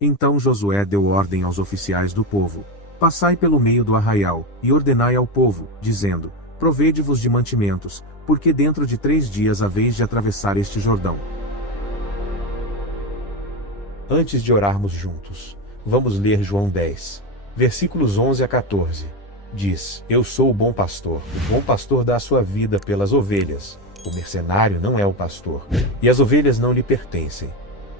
Então Josué deu ordem aos oficiais do povo: Passai pelo meio do arraial, e ordenai ao povo, dizendo: Provede-vos de mantimentos, porque dentro de 3 dias haveis de atravessar este Jordão. Antes de orarmos juntos, vamos ler João 10, versículos 11 a 14. Diz: Eu sou o bom pastor dá a sua vida pelas ovelhas. O mercenário não é o pastor, e as ovelhas não lhe pertencem.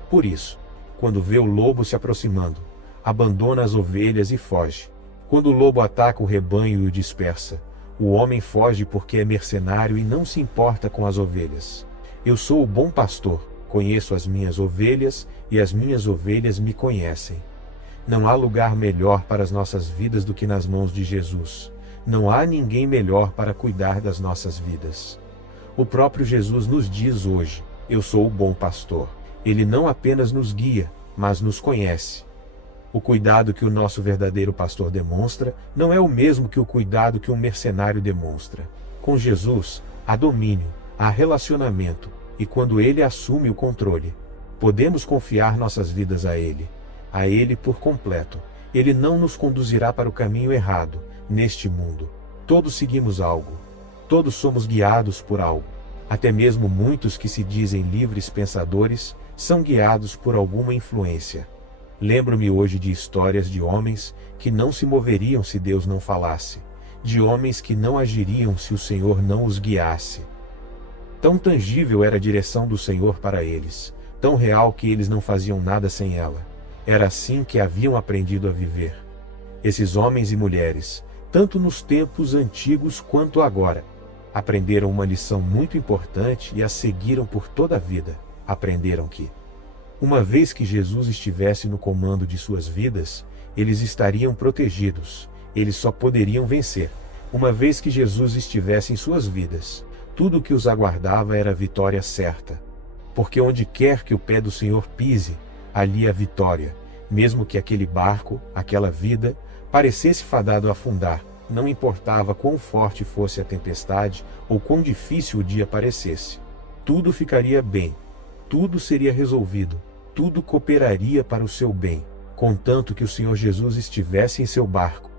Por isso, quando vê o lobo se aproximando, abandona as ovelhas e foge. Quando o lobo ataca o rebanho e o dispersa, o homem foge porque é mercenário e não se importa com as ovelhas. Eu sou o bom pastor, conheço as minhas ovelhas e as minhas ovelhas me conhecem. Não há lugar melhor para as nossas vidas do que nas mãos de Jesus. Não há ninguém melhor para cuidar das nossas vidas. O próprio Jesus nos diz hoje: Eu sou o bom pastor. Ele não apenas nos guia, mas nos conhece. O cuidado que o nosso verdadeiro pastor demonstra não é o mesmo que o cuidado que um mercenário demonstra. Com Jesus, há domínio, há relacionamento, e quando ele assume o controle, podemos confiar nossas vidas a ele por completo. Ele não nos conduzirá para o caminho errado, neste mundo. Todos seguimos algo. Todos somos guiados por algo. Até mesmo muitos que se dizem livres pensadores são guiados por alguma influência. Lembro-me hoje de histórias de homens que não se moveriam se Deus não falasse, de homens que não agiriam se o Senhor não os guiasse. Tão tangível era a direção do Senhor para eles, tão real que eles não faziam nada sem ela. Era assim que haviam aprendido a viver. Esses homens e mulheres, tanto nos tempos antigos quanto agora, aprenderam uma lição muito importante e a seguiram por toda a vida. Aprenderam que, uma vez que Jesus estivesse no comando de suas vidas, eles estariam protegidos, eles só poderiam vencer. Uma vez que Jesus estivesse em suas vidas, tudo o que os aguardava era a vitória certa. Porque onde quer que o pé do Senhor pise, ali há vitória, mesmo que aquele barco, aquela vida, parecesse fadado a afundar. Não importava quão forte fosse a tempestade ou quão difícil o dia parecesse. Tudo ficaria bem. Tudo seria resolvido. Tudo cooperaria para o seu bem, contanto que o Senhor Jesus estivesse em seu barco.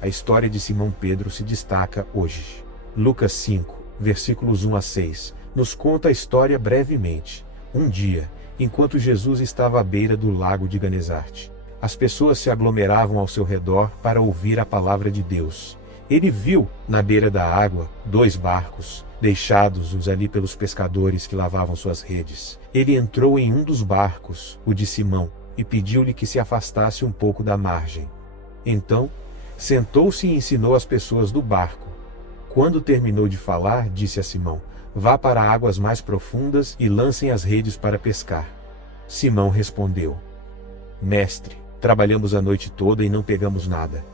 A história de Simão Pedro se destaca hoje. Lucas 5, versículos 1 a 6, nos conta a história brevemente. Um dia, enquanto Jesus estava à beira do lago de Genesarte, as pessoas se aglomeravam ao seu redor para ouvir a palavra de Deus. Ele viu, na beira da água, 2 barcos, deixados ali pelos pescadores que lavavam suas redes. Ele entrou em um dos barcos, o de Simão, e pediu-lhe que se afastasse um pouco da margem. Então, sentou-se e ensinou as pessoas do barco. Quando terminou de falar, disse a Simão: Vá para águas mais profundas e lancem as redes para pescar. Simão respondeu: Mestre, trabalhamos a noite toda e não pegamos nada.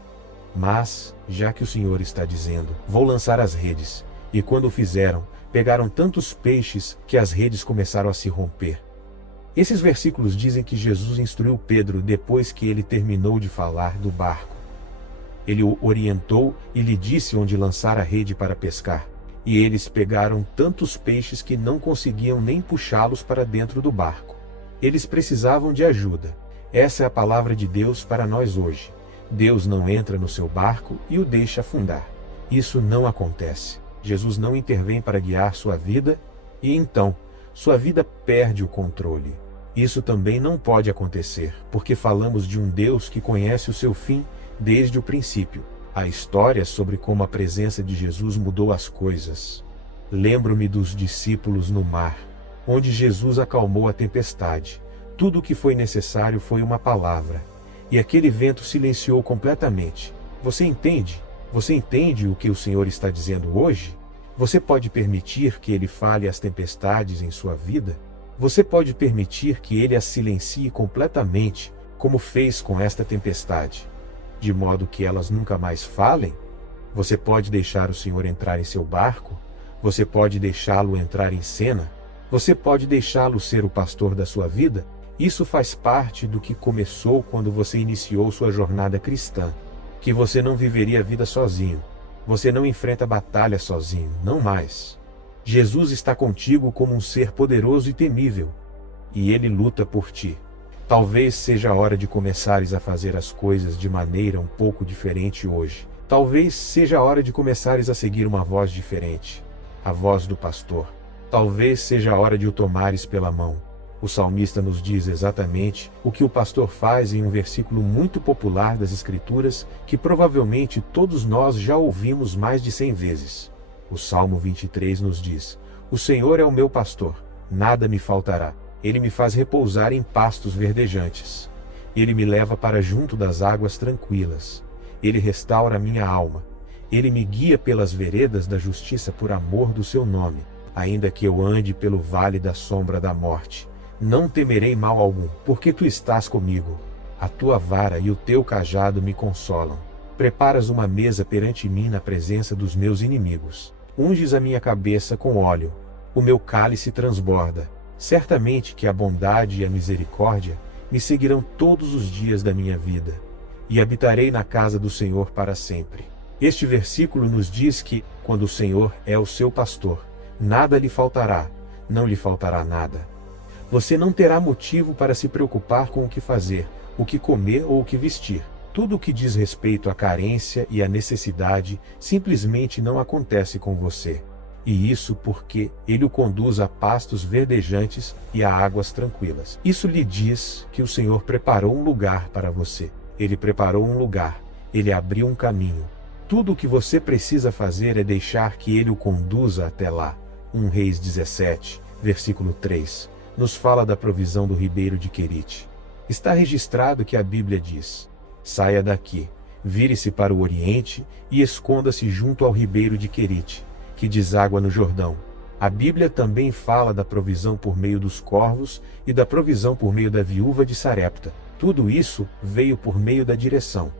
Mas, já que o Senhor está dizendo, vou lançar as redes. E quando o fizeram, pegaram tantos peixes que as redes começaram a se romper. Esses versículos dizem que Jesus instruiu Pedro depois que ele terminou de falar do barco. Ele o orientou e lhe disse onde lançar a rede para pescar. E eles pegaram tantos peixes que não conseguiam nem puxá-los para dentro do barco. Eles precisavam de ajuda. Essa é a palavra de Deus para nós hoje. Deus não entra no seu barco e o deixa afundar. Isso não acontece. Jesus não intervém para guiar sua vida, e então, sua vida perde o controle. Isso também não pode acontecer, porque falamos de um Deus que conhece o seu fim desde o princípio. A história sobre como a presença de Jesus mudou as coisas. Lembro-me dos discípulos no mar, onde Jesus acalmou a tempestade. Tudo o que foi necessário foi uma palavra, e aquele vento silenciou completamente. Você entende? Você entende o que o Senhor está dizendo hoje? Você pode permitir que Ele fale as tempestades em sua vida? Você pode permitir que Ele as silencie completamente, como fez com esta tempestade, de modo que elas nunca mais falem? Você pode deixar o Senhor entrar em seu barco? Você pode deixá-lo entrar em cena? Você pode deixá-lo ser o pastor da sua vida? Isso faz parte do que começou quando você iniciou sua jornada cristã. Que você não viveria a vida sozinho. Você não enfrenta batalha sozinho, não mais. Jesus está contigo como um ser poderoso e temível. E Ele luta por ti. Talvez seja a hora de começares a fazer as coisas de maneira um pouco diferente hoje. Talvez seja a hora de começares a seguir uma voz diferente, a voz do pastor. Talvez seja a hora de o tomares pela mão. O salmista nos diz exatamente o que o pastor faz em um versículo muito popular das Escrituras, que provavelmente todos nós já ouvimos mais de 100 vezes. O Salmo 23 nos diz: "O Senhor é o meu pastor, nada me faltará. Ele me faz repousar em pastos verdejantes. Ele me leva para junto das águas tranquilas. Ele restaura a minha alma. Ele me guia pelas veredas da justiça por amor do seu nome. Ainda que eu ande pelo vale da sombra da morte, não temerei mal algum, porque tu estás comigo. A tua vara e o teu cajado me consolam. Preparas uma mesa perante mim na presença dos meus inimigos. Unges a minha cabeça com óleo. O meu cálice transborda. Certamente que a bondade e a misericórdia me seguirão todos os dias da minha vida, e habitarei na casa do Senhor para sempre." Este versículo nos diz que, quando o Senhor é o seu pastor, nada lhe faltará, não lhe faltará nada. Você não terá motivo para se preocupar com o que fazer, o que comer ou o que vestir. Tudo o que diz respeito à carência e à necessidade simplesmente não acontece com você. E isso porque ele o conduz a pastos verdejantes e a águas tranquilas. Isso lhe diz que o Senhor preparou um lugar para você. Ele preparou um lugar, ele abriu um caminho. Tudo o que você precisa fazer é deixar que ele o conduza até lá. 1 Reis 17, versículo 3, nos fala da provisão do ribeiro de Querite. Está registrado que a Bíblia diz: "Saia daqui, vire-se para o oriente e esconda-se junto ao ribeiro de Querite, que deságua no Jordão." A Bíblia também fala da provisão por meio dos corvos e da provisão por meio da viúva de Sarepta. Tudo isso veio por meio da direção.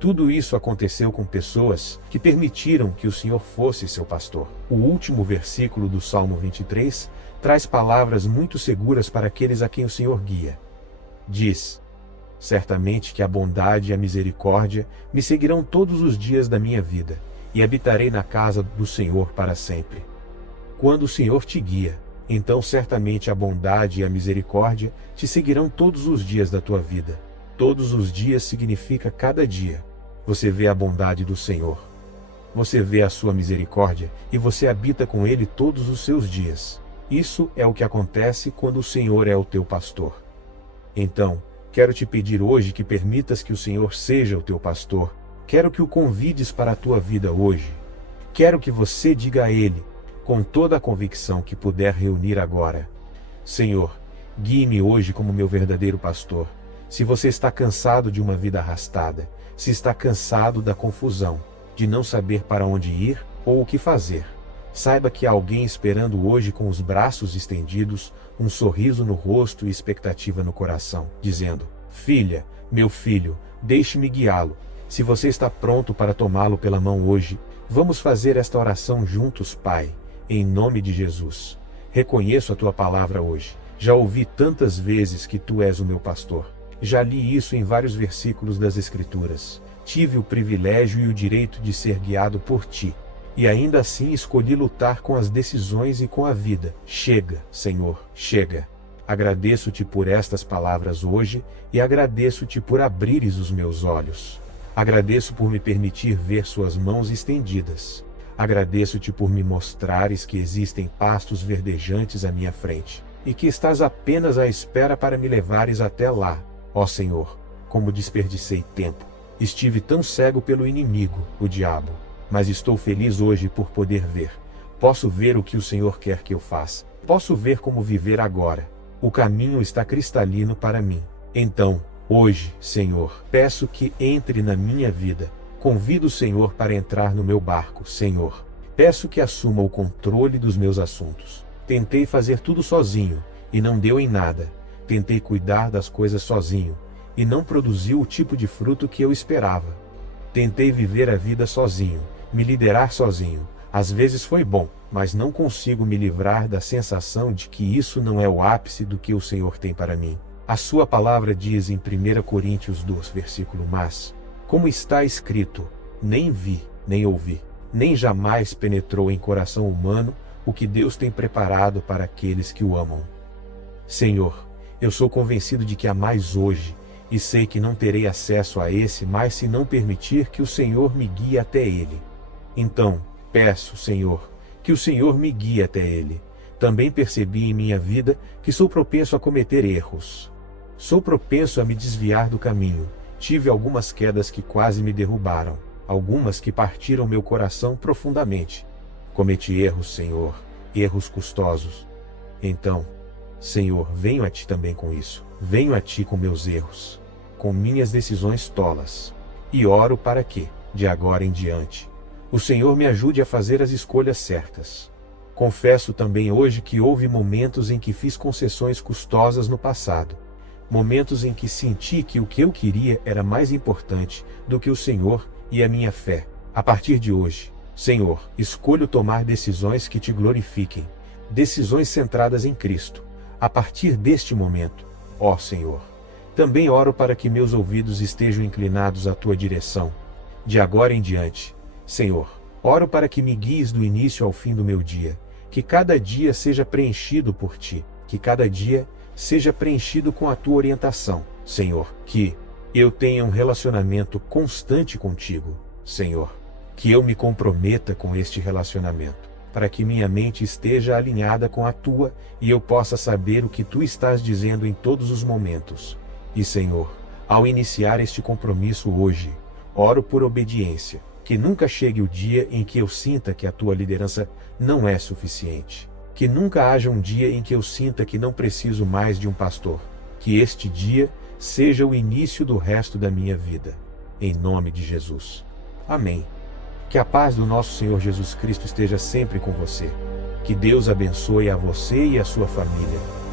Tudo isso aconteceu com pessoas que permitiram que o Senhor fosse seu pastor. O último versículo do Salmo 23 traz palavras muito seguras para aqueles a quem o Senhor guia. Diz: "Certamente que a bondade e a misericórdia me seguirão todos os dias da minha vida, e habitarei na casa do Senhor para sempre." Quando o Senhor te guia, então certamente a bondade e a misericórdia te seguirão todos os dias da tua vida. Todos os dias significa cada dia. Você vê a bondade do Senhor. Você vê a sua misericórdia e você habita com Ele todos os seus dias. Isso é o que acontece quando o Senhor é o teu pastor. Então, quero te pedir hoje que permitas que o Senhor seja o teu pastor. Quero que o convides para a tua vida hoje. Quero que você diga a Ele, com toda a convicção que puder reunir agora: "Senhor, guie-me hoje como meu verdadeiro pastor." Se você está cansado de uma vida arrastada, se está cansado da confusão, de não saber para onde ir ou o que fazer, saiba que há alguém esperando hoje com os braços estendidos, um sorriso no rosto e expectativa no coração, dizendo: "Filha, meu filho, deixe-me guiá-lo." Se você está pronto para tomá-lo pela mão hoje, vamos fazer esta oração juntos, Pai, em nome de Jesus. Reconheço a tua palavra hoje. Já ouvi tantas vezes que tu és o meu pastor. Já li isso em vários versículos das Escrituras. Tive o privilégio e o direito de ser guiado por ti. E ainda assim escolhi lutar com as decisões e com a vida. Chega, Senhor, chega. Agradeço-te por estas palavras hoje e agradeço-te por abrires os meus olhos. Agradeço por me permitir ver suas mãos estendidas. Agradeço-te por me mostrares que existem pastos verdejantes à minha frente, e que estás apenas à espera para me levares até lá. Ó Senhor, como desperdicei tempo. Estive tão cego pelo inimigo, o diabo, mas estou feliz hoje por poder ver. Posso ver o que o Senhor quer que eu faça. Posso ver como viver agora. O caminho está cristalino para mim. Então, hoje, Senhor, peço que entre na minha vida. Convido o Senhor para entrar no meu barco, Senhor. Peço que assuma o controle dos meus assuntos. Tentei fazer tudo sozinho, e não deu em nada. Tentei cuidar das coisas sozinho, e não produziu o tipo de fruto que eu esperava. Tentei viver a vida sozinho, me liderar sozinho. Às vezes foi bom, mas não consigo me livrar da sensação de que isso não é o ápice do que o Senhor tem para mim. A sua palavra diz em 1 Coríntios 2, versículo mas, como está escrito: nem vi, nem ouvi, nem jamais penetrou em coração humano o que Deus tem preparado para aqueles que o amam. Senhor, Eu sou convencido de que há mais hoje, e sei que não terei acesso a esse mais se não permitir que o Senhor me guie até ele. Então, peço, Senhor, que o Senhor me guie até ele. Também percebi em minha vida que sou propenso a cometer erros. Sou propenso a me desviar do caminho. Tive algumas quedas que quase me derrubaram, algumas que partiram meu coração profundamente. Cometi erros, Senhor, erros custosos. Então, Senhor, venho a Ti também com isso. Venho a Ti com meus erros, com minhas decisões tolas. E oro para que, de agora em diante, o Senhor me ajude a fazer as escolhas certas. Confesso também hoje que houve momentos em que fiz concessões custosas no passado. Momentos em que senti que o que eu queria era mais importante do que o Senhor e a minha fé. A partir de hoje, Senhor, escolho tomar decisões que Te glorifiquem, decisões centradas em Cristo. A partir deste momento, ó Senhor, também oro para que meus ouvidos estejam inclinados à Tua direção. De agora em diante, Senhor, oro para que me guies do início ao fim do meu dia, que cada dia seja preenchido por Ti, que cada dia seja preenchido com a Tua orientação, Senhor, que eu tenha um relacionamento constante contigo, Senhor, que eu me comprometa com este relacionamento, para que minha mente esteja alinhada com a Tua e eu possa saber o que Tu estás dizendo em todos os momentos. E, Senhor, ao iniciar este compromisso hoje, oro por obediência, que nunca chegue o dia em que eu sinta que a Tua liderança não é suficiente. Que nunca haja um dia em que eu sinta que não preciso mais de um pastor. Que este dia seja o início do resto da minha vida. Em nome de Jesus. Amém. Que a paz do nosso Senhor Jesus Cristo esteja sempre com você. Que Deus abençoe a você e a sua família.